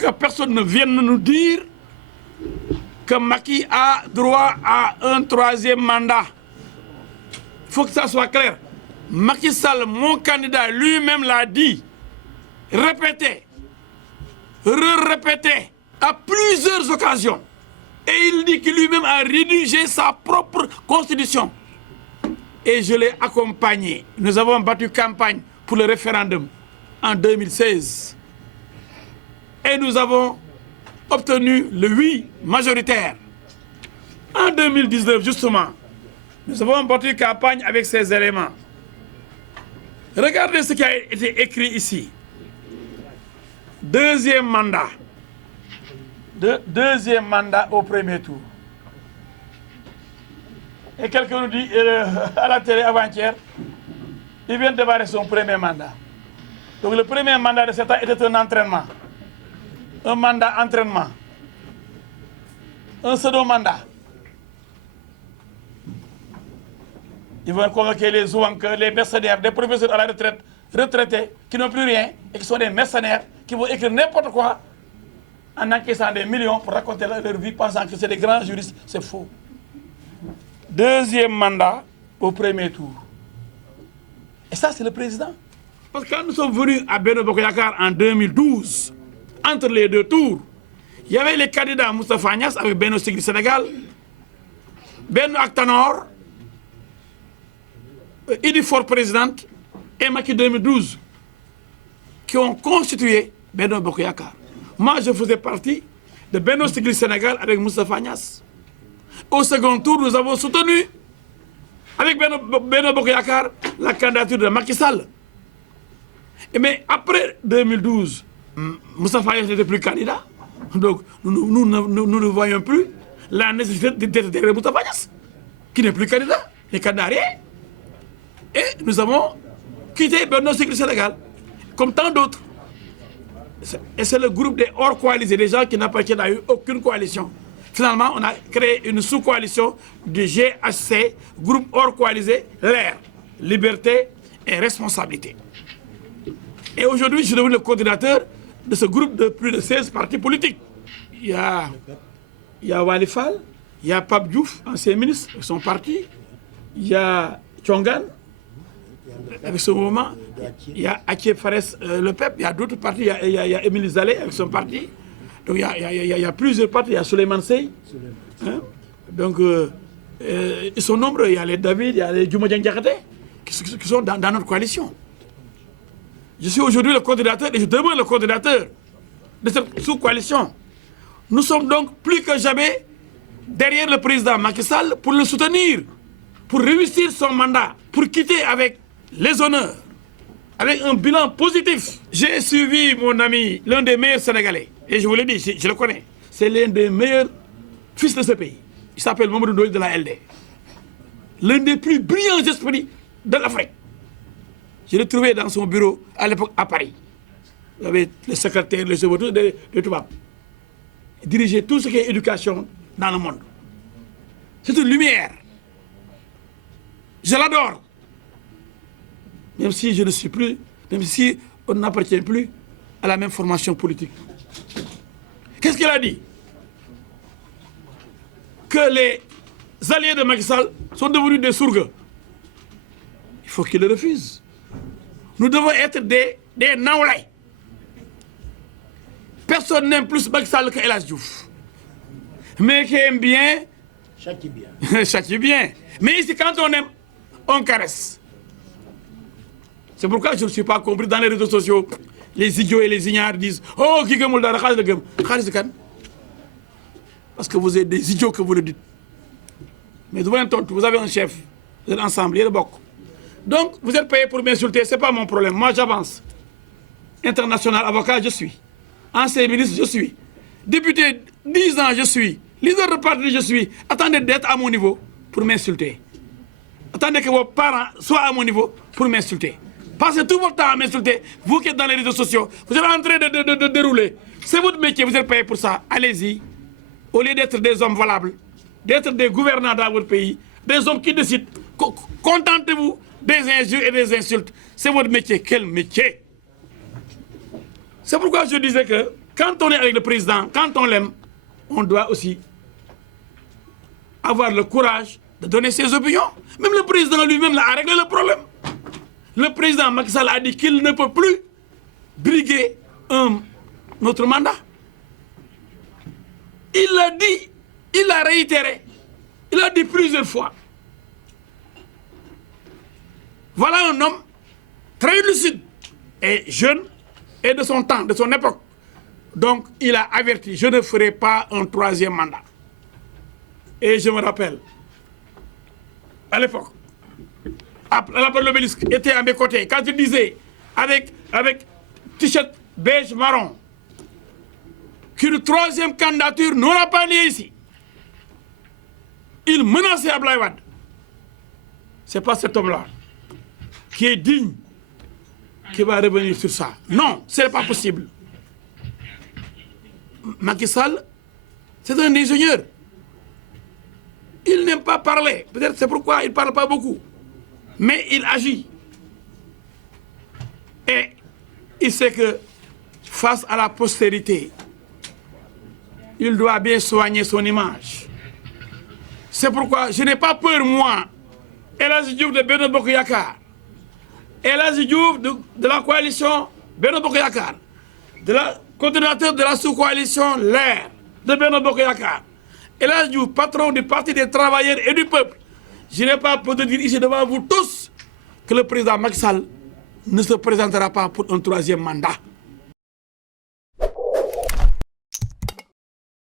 Que personne ne vienne nous dire que Macky a droit à un troisième mandat. Il faut que ça soit clair. Macky Sall, mon candidat, lui-même l'a dit, répété, répété, à plusieurs occasions. Et il dit que lui-même a rédigé sa propre constitution. Et je l'ai accompagné. Nous avons battu campagne pour le référendum en 2016. Et nous avons obtenu le oui majoritaire. En 2019, justement, nous avons battu campagne avec ces éléments. Regardez ce qui a été écrit ici. Deuxième mandat. Deuxième mandat au premier tour. Et quelqu'un nous dit à la télé avant-hier, il vient de démarrer son premier mandat. Donc le premier mandat de cet an était un entraînement. Un mandat entraînement. Un second mandat. Ils vont convoquer les ouankers, les mercenaires, des professeurs à la retraite, retraités, qui n'ont plus rien, et qui sont des mercenaires, qui vont écrire n'importe quoi, en encaissant des millions pour raconter leur vie, pensant que c'est des grands juristes. C'est faux. Deuxième mandat au premier tour. Et ça, c'est le président. Parce que quand nous sommes venus à Benno Bokk Yakaar en 2012, entre les deux tours, il y avait les candidats Moustapha Niasse avec Benno Siggil Sénégal, Benno ak Tanor, Idi Faure présidente et Macky 2012 qui ont constitué Benno Bokk Yakaar. Moi, je faisais partie de Benno Siggil Sénégal avec Moustapha Niasse. Au second tour, nous avons soutenu avec Benno Bokk Yakaar la candidature de Macky Sall. Mais après 2012, Moustapha Niasse n'était plus candidat. Donc nous ne voyons plus la nécessité d'être derrière Moustapha Niasse, qui n'est plus candidat, n'est candidat à rien. Et nous avons quitté Benno Siggil Sénégal, comme tant d'autres. Et c'est le groupe des hors coalisés, des gens qui n'appartiennent à aucune coalition. Finalement, on a créé une sous-coalition du GHC, groupe hors coalisé, l'air, liberté et responsabilité. Et aujourd'hui, je suis devenu le coordinateur de ce groupe de plus de 16 partis politiques. Il y a Wali Fall, il y a Pape Diouf, ancien ministre, avec son parti, il y a Thiongan, avec ce mouvement, il y a Aké Fares le PEP, il y a d'autres partis, il y a Émile Zalé avec son parti. Donc il y a plusieurs partis, il y a Souleymane Sey. Hein? Donc ils sont nombreux, il y a les David, il y a les Diouma Diakhaté qui sont dans notre coalition. Je suis aujourd'hui le coordinateur et je demeure le coordinateur de cette sous-coalition. Nous sommes donc plus que jamais derrière le président Macky Sall pour le soutenir, pour réussir son mandat, pour quitter avec les honneurs, avec un bilan positif. J'ai suivi mon ami, l'un des meilleurs Sénégalais, et je vous l'ai dit, je le connais. C'est l'un des meilleurs fils de ce pays. Il s'appelle Mamadou Ndoye de la LD. L'un des plus brillants esprits de l'Afrique. Je l'ai trouvé dans son bureau à l'époque à Paris. Il y avait le secrétaire, le secrétaire de Toubab. Il dirigeait tout ce qui est éducation dans le monde. C'est une lumière. Je l'adore. Même si je ne suis plus, même si on n'appartient plus à la même formation politique. Qu'est-ce qu'il a dit? Que les alliés de Macky Sall sont devenus des sourgues. Il faut qu'ils le refusent. Nous devons être des naoulais. Personne n'aime plus Macky Sall que El Hadji Diouf. Mais qui aime bien, châtie bien. châtie bien. Mais ici, quand on aime, on caresse. C'est pourquoi je ne suis pas compris dans les réseaux sociaux. Les idiots et les ignares disent « Oh, qui gëmul dara xaalis la gëm ». Xaalis kan? Parce que vous êtes des idiots que vous le dites. Mais vous avez un chef, vous êtes ensemble, il y a le bok. Donc, vous êtes payé pour m'insulter, ce n'est pas mon problème. Moi, j'avance. International, avocat, je suis. Ancien ministre, je suis. Député, 10 ans, je suis. Leader de parti, je suis. Attendez d'être à mon niveau pour m'insulter. Attendez que vos parents soient à mon niveau pour m'insulter. Passez tout votre temps à m'insulter. Vous qui êtes dans les réseaux sociaux, vous êtes en train de dérouler. C'est votre métier, vous êtes payé pour ça. Allez-y. Au lieu d'être des hommes valables, d'être des gouvernants dans votre pays, des hommes qui décident, contentez-vous des injures et des insultes. C'est votre métier. Quel métier? C'est pourquoi je disais que quand on est avec le président, quand on l'aime, on doit aussi avoir le courage de donner ses opinions. Même le président lui-même a réglé le problème. Le président Macky Sall a dit qu'il ne peut plus briguer notre mandat. Il l'a dit, il l'a réitéré, il l'a dit plusieurs fois. Voilà un homme très lucide et jeune et de son temps, de son époque. Donc il a averti, je ne ferai pas un troisième mandat. Et je me rappelle, à l'époque, après l'Obélisque était à mes côtés, quand je disais avec t-shirt beige marron qu'une troisième candidature n'aura pas lieu ici, il menaçait Abdoulaye Wade. Ce n'est pas cet homme-là qui est digne qui va revenir sur ça. Non, ce n'est pas possible. Macky Sall, c'est un ingénieur. Il n'aime pas parler. Peut-être c'est pourquoi il ne parle pas beaucoup. Mais il agit. Et il sait que face à la postérité, il doit bien soigner son image. C'est pourquoi je n'ai pas peur, moi, El Hadji Diouf de Benno Bokk Yakaar, El Hadji Diouf de la coalition Benno Bokk Yakaar, coordinateur de la sous-coalition LAIR de Benno Bokk Yakaar, El Hadji Diouf, patron du Parti des travailleurs et du peuple. Je n'ai pas peur de dire ici devant vous tous que le président Macky Sall ne se présentera pas pour un troisième mandat.